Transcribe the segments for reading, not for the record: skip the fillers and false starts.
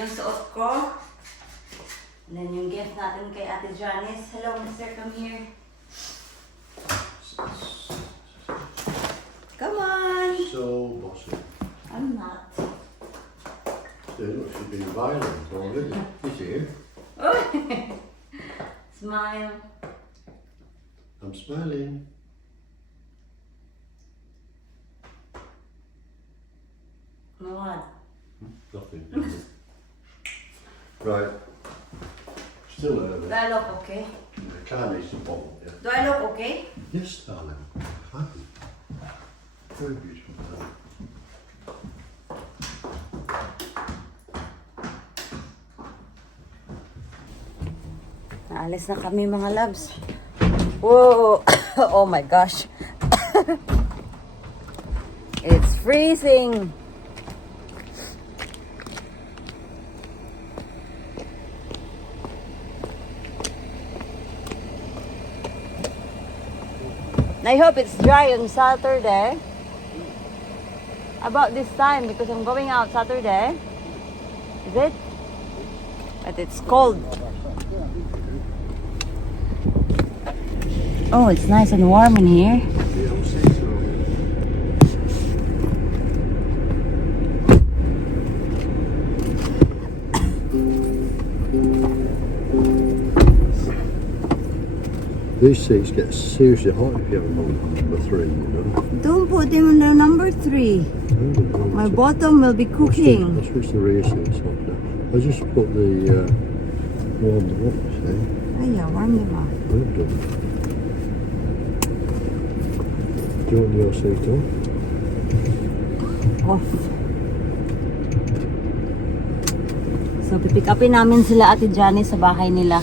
yung suot ko. And then yung gift natin kay Ate Janice. Hello, Mr. Come here. Come on! So bossy. I'm not. So look, she's been violent already. You see it? Smile. I'm smiling. What? Nothing. Right. Still early. Do I look okay? The car needs to bottle, yeah. Do I look okay? Yes, darling. Happy. Very beautiful. Darling. Naalis na kami mga loves. Whoa! Oh my gosh. It's freezing. I hope it's dry on Saturday. About this time because I'm going out Saturday. Is it? But it's cold. Oh, it's nice and warm in here. These seats get seriously hot if you have them on number 3, you know. Don't put them on the number 3. My bottom will be cooking. I'll switch the rear seats off now. I just put the warm them up, see? Oh yeah, warm them up. I've done. Do you want your seat on? Off. So, pipick upin namin sila Ate Janice sa bahay nila.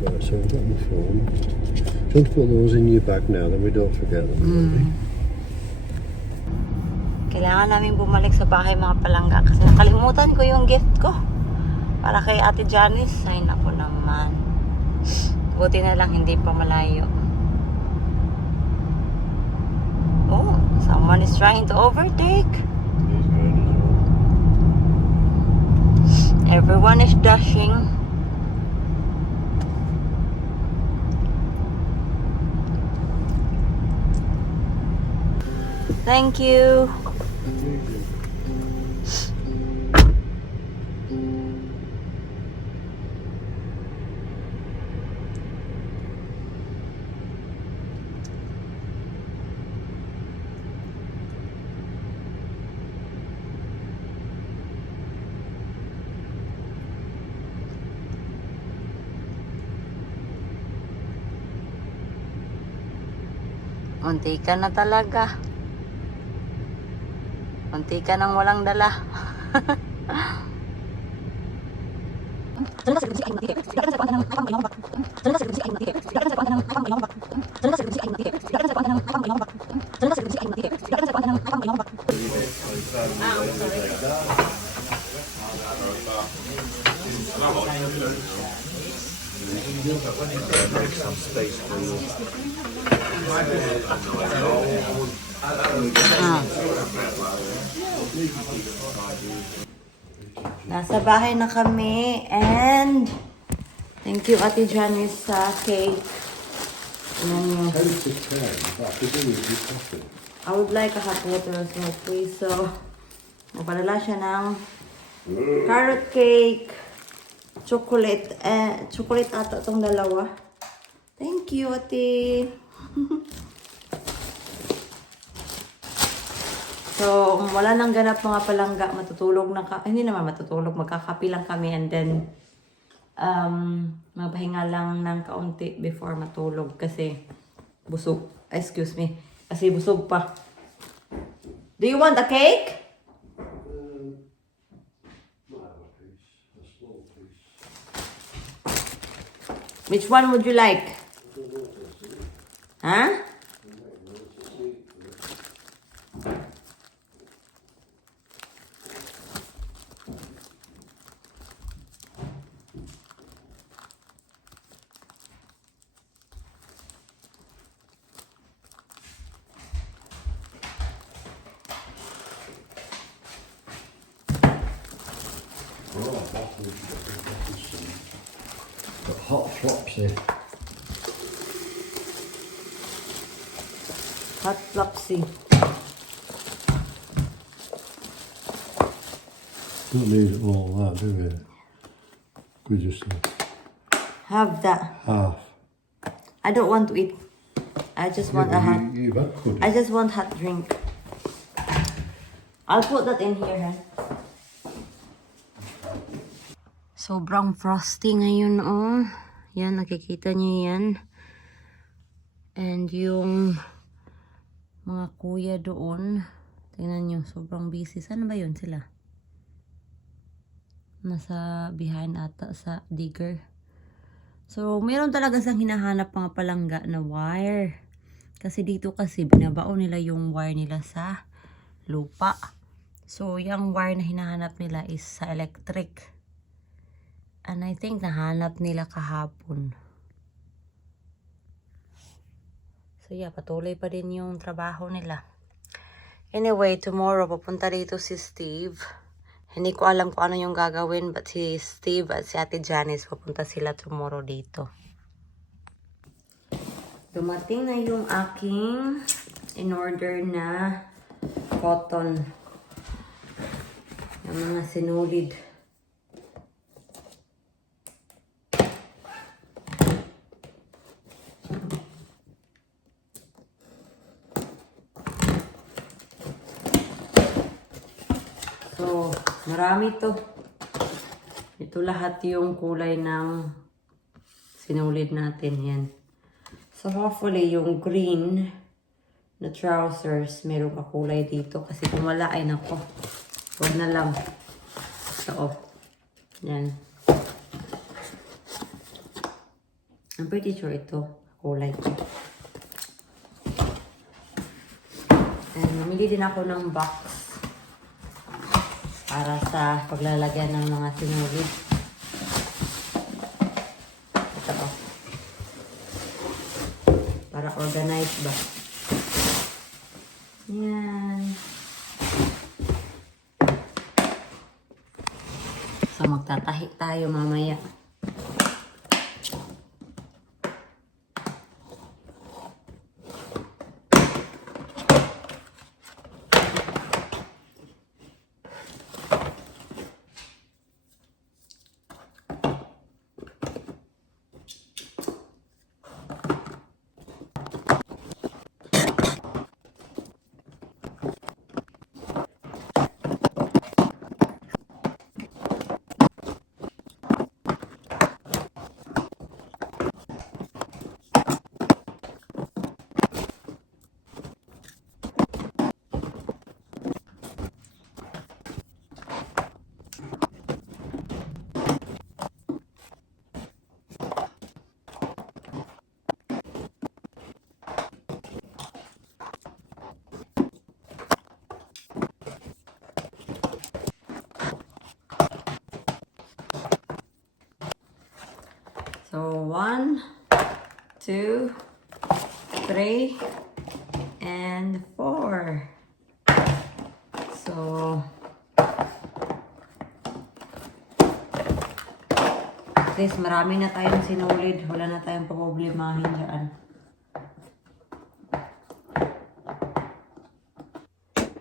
Right, so I've got my phone. Don't put those in your bag now, then we don't forget them. Kailangan namin bumalik sa bahay mga palangga kasi nakalimutan ko yung gift ko para kay Ate Janice. Ay naku naman, buti na lang hindi pa malayo. Oh, someone is trying to overtake. Everyone is dashing. Thank you. Unti ka na talaga. Unti ka nang walang dala. Nasa bahay na kami and thank you Ate Janice sa cake. Ayan yun. I would like a hot water as well please. So, napadala siya ng carrot cake, chocolate, chocolate ata itong dalawa. Thank you Ate. So, kung wala nang ganap mga palangga, matutulog na hindi naman matutulog, magkakapi lang kami and then magpahinga lang ng kaunti before matulog kasi busog. Excuse me. Kasi busog pa. Do you want a cake? Which one would you like? Huh? Got hot flopsy. Hot flopsy. Don't need it all that, do we? We just Have that. half. I don't want to eat. I just want a hot. You've had pudding. I just want hot drink. I'll put that in here, ha? Sobrang frosty ngayon, oh. Yan, nakikita niyo yan. And yung mga kuya doon, tingnan niyo, sobrang busy. Saan ba yun sila? Nasa behind ata sa digger. So, meron talaga sang hinahanap mga palangga na wire. Kasi dito kasi binabaon nila yung wire nila sa lupa. So, yung wire na hinahanap nila is sa electric. And I think nahanap nila kahapon. So, yeah, patuloy pa din yung trabaho nila. Anyway, tomorrow pupunta dito si Steve. Hindi ko alam kung ano yung gagawin, but si Steve at si Ate Janice pupunta sila tomorrow dito. Dumating na yung aking in-order na cotton. Yung mga sinulid. So, marami to. Ito lahat yung kulay ng sinulid natin. Yan. So, hopefully, yung green na trousers, meron ka kulay dito. Kasi kung wala, ay nako. Huwag na lang. So, yan. I'm pretty sure ito, kulay ko. And namili din ako ng box para sa paglalagyan ng mga sinulid. Ito po. Para organize ba. Yan. So, magtatahi tayo mamaya. So, 1, 2, 3, and 4. So, at least marami na tayong sinulid. Wala na tayong problemahin dyan.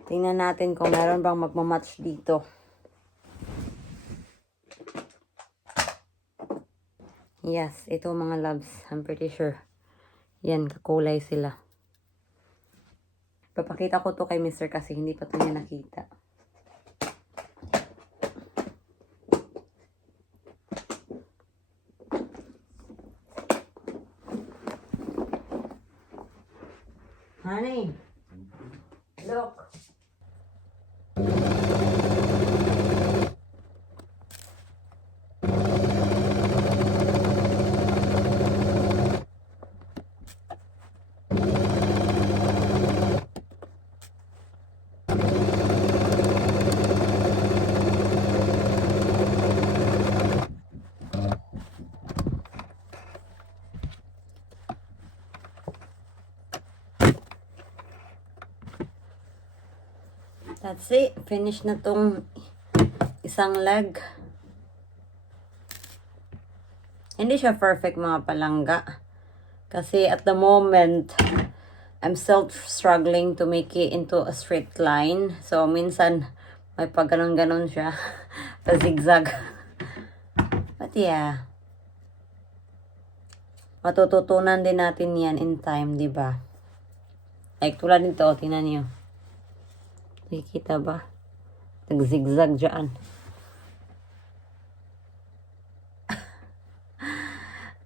Tingnan natin kung meron bang magmamatch dito. Yes, ito mga loves. I'm pretty sure. Yan, kakulay sila. Papakita ko to kay Mr. kasi hindi pa to niya nakita. Honey, look. That's it. Finish na tong isang leg. Hindi siya perfect mga palangga. Kasi at the moment, I'm still struggling to make it into a straight line. So, minsan, may pag ganon siya. Pa-zigzag. But yeah. Matututunan din natin yan in time, di ba? Like, tulad nito, tingnan niyo. Nakikita ba? Nag-zigzag dyan.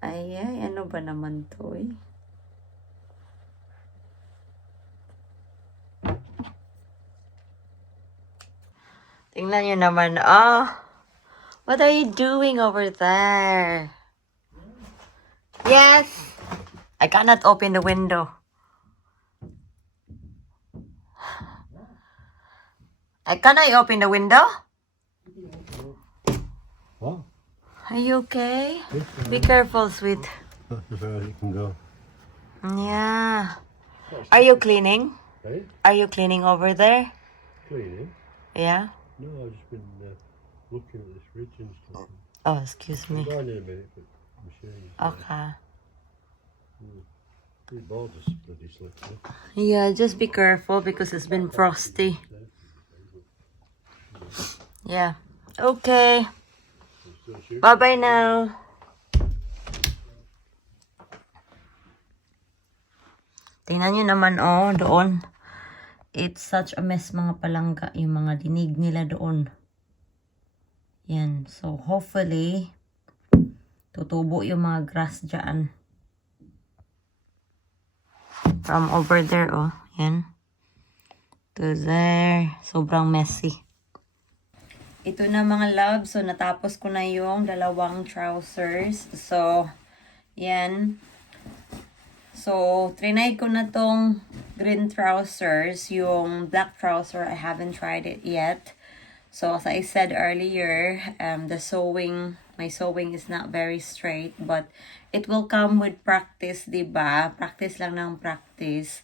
Ay, ano ba naman to eh? Tingnan nyo naman. What are you doing over there? Yes! I cannot open the window. Can I open the window? What? Are you okay? Be careful, sweet. That's as far as it can go. Yeah. Are you cleaning? Hey? Are you cleaning over there? Cleaning? Yeah? No, I've just been looking at this fridge and stuff. Oh, excuse I'm me. going in a minute, but the machine. Okay. We bought this bloody slipper. Yeah, just be careful because it's been frosty. Yeah. Okay. Bye-bye now. Tingnan nyo naman, doon. It's such a mess, mga palangga. Yung mga dinig nila doon. Yan. So, hopefully, tutubo yung mga grass dyan. From over there, yan. To there. Sobrang messy. Ito na mga love. So, natapos ko na yung dalawang trousers. So, yan. So, trinay ko na tong green trousers. Yung black trouser, I haven't tried it yet. So, as I said earlier, my sewing is not very straight. But, it will come with practice, diba? Practice lang ng practice.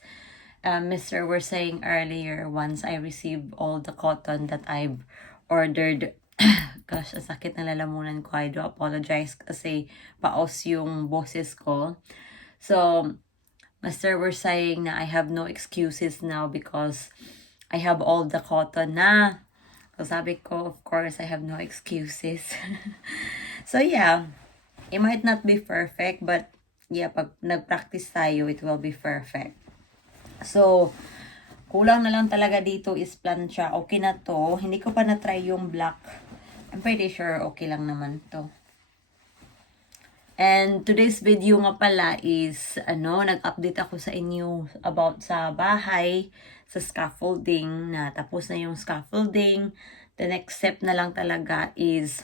Mr. were saying earlier, once I receive all the cotton that I've ordered, gosh, ang sakit na lalamunan ko. I do apologize kasi paos yung boses ko. So, Mr. were saying na I have no excuses now because I have all the cotton na. So, sabi ko, of course, I have no excuses. So, yeah, it might not be perfect, but yeah, pag nag-practice tayo, it will be perfect. So, kulang na lang talaga dito is plancha. Okay na to. Hindi ko pa na-try yung black. I'm pretty sure okay lang naman to. And today's video nga pala is, nag-update ako sa inyo about sa bahay, sa scaffolding, na tapos na yung scaffolding. The next step na lang talaga is,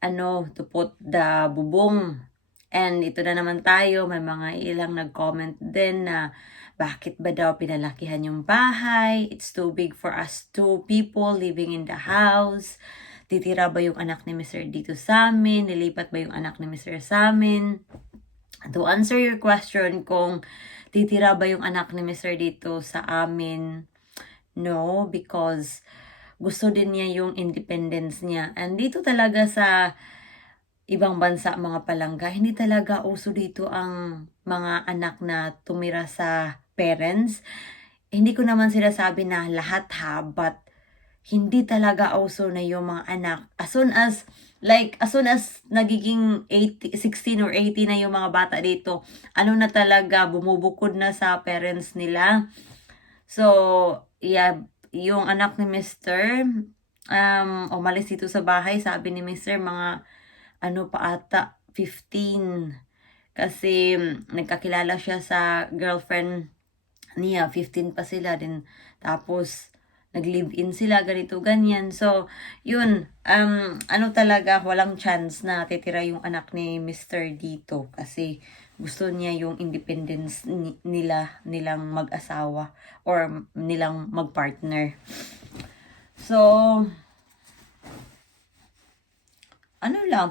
to put the bubong. And ito na naman tayo, may mga ilang nag-comment din na, bakit ba daw pinalakihan yung bahay? It's too big for us 2 people living in the house. Titira ba yung anak ni Mr. dito sa amin? Nilipat ba yung anak ni Mr. sa amin? To answer your question kung titira ba yung anak ni Mr. dito sa amin, no, because gusto din niya yung independence niya. And dito talaga sa ibang bansa, mga palangga, hindi talaga uso dito ang mga anak na tumira sa parents. Hindi ko naman sinasabi na lahat but hindi talaga uso na yung mga anak. As soon as nagiging 16 or 18 na yung mga bata dito, na talaga, bumubukod na sa parents nila. So, yeah, yung anak ni Mr. Umalis dito sa bahay, sabi ni Mr. mga, pa ata, 15. Kasi, nagkakilala siya sa girlfriend niya, 15 pa sila din. Tapos, nag-live-in sila, ganito, ganyan. So, yun, talaga, walang chance na titira yung anak ni Mr. dito. Kasi, gusto niya yung independence nilang mag-asawa or nilang mag-partner. So,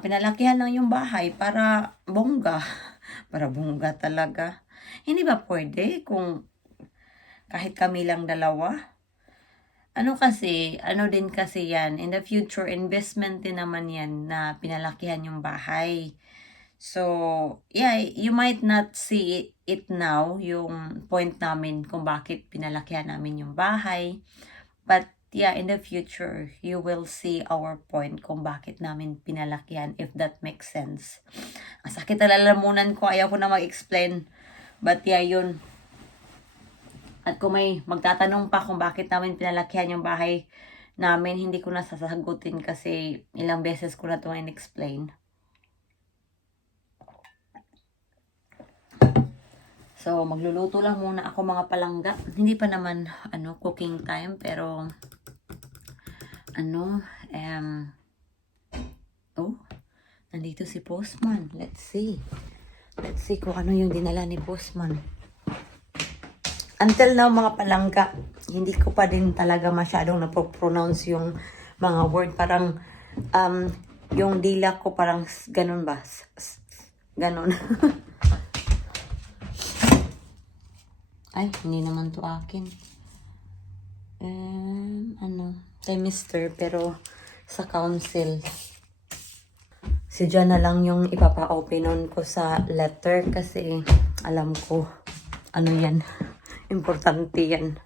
pinalakihan lang yung bahay para bongga. Para bongga talaga. Hindi ba pwede kung kahit kami lang dalawa? Din kasi yan, in the future, investment din naman yan na pinalakihan yung bahay. So, yeah, you might not see it now, yung point namin kung bakit pinalakihan namin yung bahay. But, yeah, in the future, you will see our point kung bakit namin pinalakihan, if that makes sense. Ang sakit na lalamunan ko, ayaw ko na mag-explain. But, yeah, yun. At kung may magtatanong pa kung bakit namin pinalakihan yung bahay namin, hindi ko na sasagutin kasi ilang beses ko na ito in-explain. So, magluluto lang muna ako mga palangga. Hindi pa naman, cooking time. Pero, nandito si Postman. Let's see. Let's see kung ano yung dinala ni Postman. Until now, mga palangga, hindi ko pa din talaga masyadong napopronounce yung mga word. Parang, yung dila ko parang ganun ba? Ganun. Ay, hindi naman to akin. Kay Mr. pero sa council. Si John na lang yung ipapa-openon ko sa letter kasi alam ko ano yan. Importante yan.